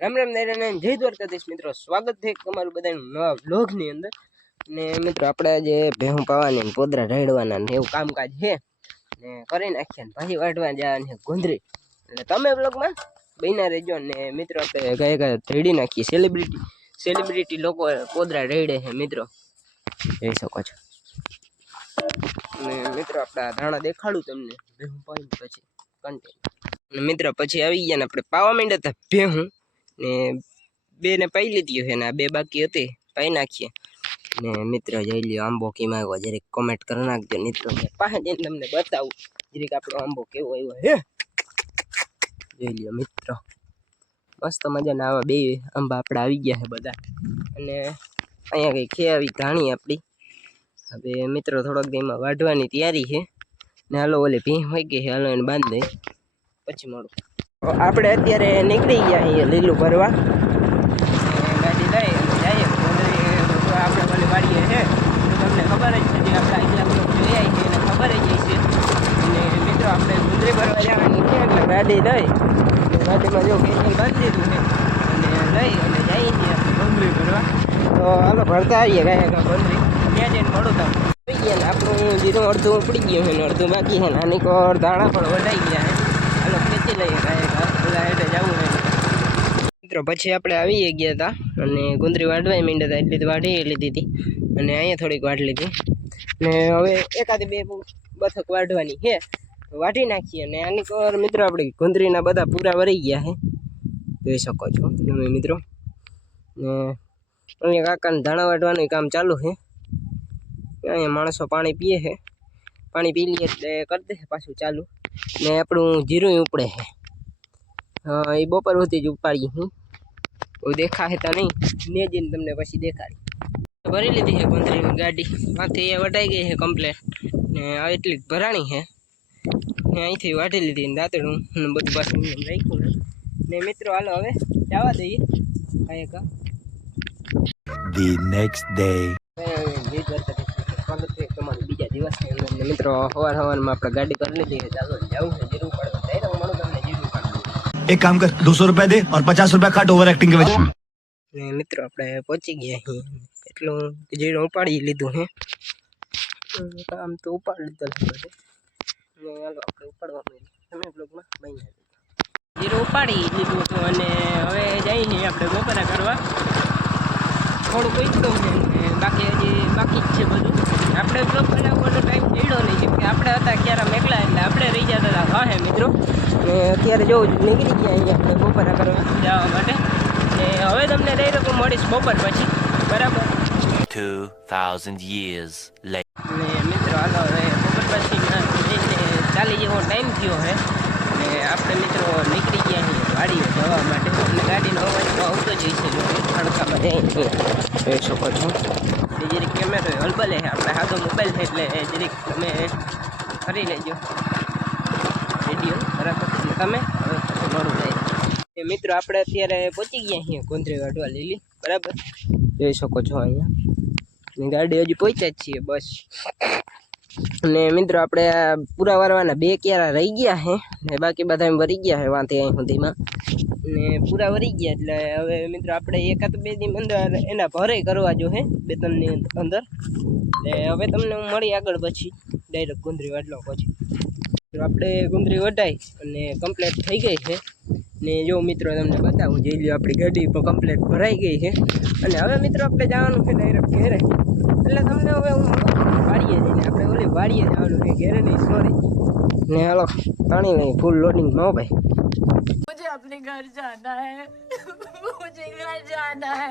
રામ રામ નારાયણ જય દ્વારકાધીશ મિત્રો, સ્વાગત છે તમારું બધાનું નવા વ્લોગની અંદર. ને મિત્રો આપણે આજે ભેહું પાવાની ને પોદરા રેડવાના ને એવું કામકાજ છે ને કરી નાખીએ ને ભાઈ વાઢવા જવાની ગુંદરી. એટલે તમે વ્લોગમાં બન્યા રહેજો. ને મિત્રો આપણે ગાય રેડી નાખીએ. સેલિબ્રિટી લોકો પોદરા રેડે છે મિત્રો, જોઈ શકો છો. ને મિત્રો આપણા ધાણા દેખાડું તમને ભેહું પાવીને પછી કન્ટેન્ટ. મિત્રો પછી આવી ગયા ને આપણે પાવા માંડ્યા હતા ભેહું ને બે ને પાઈ લીધી છે ને આ બે બાકી હતી, પાઈ નાખીએ. ને મિત્રો જઈ લ્યો આંબો કેમાં આવ્યો જરીક કોમેન્ટ કરી નાખજો. મિત્રો પાસે જઈને તમને બતાવું જરીક આપણો આંબો કેવો આવ્યો હે. જોઈ લ્યો મિત્રો, મસ્ત મજાના આવા બે આંબા આપણે આવી ગયા છે બધા. અને અહીંયા કઈ ખેવી ઘાણી આપણી. હવે મિત્રો થોડોક દીમાં વાઢવાની તૈયારી છે ને હાલો ઓલી ભીં હોય ગઈ છે, હાલો એને બાંધી દઈ પછી મળું. આપણે અત્યારે નીકળી ગયા અહીંયા લીલું ભરવા, ગાડી લઈ જઈએ. આપણે ઓલી વાડીએ છે તમને ખબર જ છે, આપણે આગલા બ્લોક લઈ આવી છે એને ખબર જ છે. અને મિત્રો આપણે ગુંદરી ભરવા જવાની છે એટલે ગાડી લઈ ગાડીમાં જો કેન્સલ બાંધી દીધું છે અને લઈ અને જઈએ છીએ ગુંદરી ભરવા. તો હાલો ભરતા આવીએ ગાય ગુંદરી, ત્યાં જઈને મળું તમે. થઈ ગયા ને આપણું જીરું અડધું ઉપડી ગયું છે ને અડધું બાકી છે ને આની કોર દાણા પણ વઢાઈ ગયા છે. હાલો ખેંચી લઈએ ગાય બધા હેઠે જવું છે મિત્રો. પછી આપણે આવી ગયા હતા અને ગુંદરી વાઢવાય માંડ્યા હતા એટલે વાઢી લીધી હતી અને અહીંયા થોડીક વાઢ લીધી. ને હવે એકાદી બે બથક વાઢવાની છે, વાઢી નાખીએ. અને આની કોર મિત્રો આપણી ગુંદરીના બધા પૂરા વરી ગયા છે, જોઈ શકો છો તમે મિત્રો. ને અહીંયા કાકાને ધાણા વાઢવાનું કામ ચાલુ છે. અહીંયા માણસો પાણી પીએ છે, પાણી પી લઈએ એટલે કરી દે પાછું ચાલુ. ને આપણું જીરું ઉપડે છે, એ બપોર સુધી જ ઉપાડીએ. હું દેખાશે તો નહીં ને જઈને તમને પછી દેખાડી. ભરી લીધી છે ગુંદરીની ગાડી, આથી એ વટાઈ ગઈ છે કમ્પ્લેટ. ને આ એટલી ભરાણી છે ને અહીંથી વાઢી લીધી દાંતડું ને બધું પાછું રાખ્યું ને મિત્રો. હાલો હવે જવા દઈએ કાંઈ કા. The next day. સ્વાગત છે તમારું બીજા દિવસની અંદર. મિત્રો સવારમાં આપણે ગાડી કરી લીધી છે, ચાલો જવું છે જીરું પાડવા. જઈને હું મળું તમને જીરું પાડવા. एक काम कर 200 रुपए दे और 50 रुपए काट ओवर एक्टिंग के वजह ને મિત્રો આપણે પહોંચી ગયા અહીં, એટલું જીરું ઉપાડી લીધું છે. આમ તો ઉપાડી લીધું છે ને હાલો આપણે ઉપાડવા માંડીએ. તમે બ્લોગમાં બન્યા જીરું ઉપાડી લીધું હતું અને હવે જઈએ આપણે બપોરા કરવા. થોડું પૈસું છે બાકી હજી બાકી જ છે બધું. આપણે બ્લોગ બનાવવાનો ટાઈમ મળ્યો નહીં કેમ કે આપણે હતા ક્યારે એકલા એટલે આપણે રહી જતા હતા હા હે મિત્રો. ને અત્યારે જો નીકળી ગયા અહીંયા આપણે બપોરા કરવા જવા માટે. ને હવે તમને ડાયરેક્ટ હું મળીશ બપોર પછી, બરાબર 2000 years later. ને મિત્રો હાલો હવે બપોર પછી જઈને ચાલી જેવો ટાઈમ થયો છે ને આપણે મિત્રો નીકળી ગયા છીએ વાડીએ જવા માટે. અને ગાડીનો અવાજ તો આવતો જ છે, જો તડકામાં જઈને જોઈ શકો છો. એ જરીક કેમેરો હલબલે છે, આપણે સાદો મોબાઈલ છે એટલે જરીક તમે કરી લેજો વિડીયો, બરાબર. એટલે તમે હવે પછી મળું જાય. એ મિત્રો આપણે અત્યારે પહોંચી ગયા છીએ ગુંદરી વાઢવા લીલી, બરાબર જોઈ શકો છો અહીંયા. ગાડી હજી પહોંચ્યા જ છીએ બસ. અને મિત્રો આપણે પૂરા વારવાના બે ક્યારા રહી ગયા છે ને બાકી બધા વરી ગયા છે વાંથી અહીં સુધીમાં. ને પૂરા વરી ગયા એટલે હવે મિત્રો આપણે એકાદ બે દી અંદર એના ભરે કરવા જો છે, બે ત્રણની અંદર. એટલે હવે તમને હું મળી આગળ પછી ડાયરેક્ટ ગુંદરી વાઢલો પછી. આપણે ગુંદરી વઢાઈ અને કમ્પ્લીટ થઈ ગઈ છે. ને જો મિત્રો તમને બતાવું જઈ લ્યો આપણી ગાડી પણ કમ્પ્લીટ ભરાઈ ગઈ છે. અને હવે મિત્રો આપણે જવાનું છે ડાયરેક્ટ ઘેરે. એટલે તમને હવે હું વાડીએ જઈને આપણે ઓલી વાડીએ જવાનું છે, ઘેરે નહીં સોરી. ને હાલો પાણી નહીં ફૂલ લોડિંગ ન ભાઈ. मुझे अपने घर जाना है मुझे घर जाना है.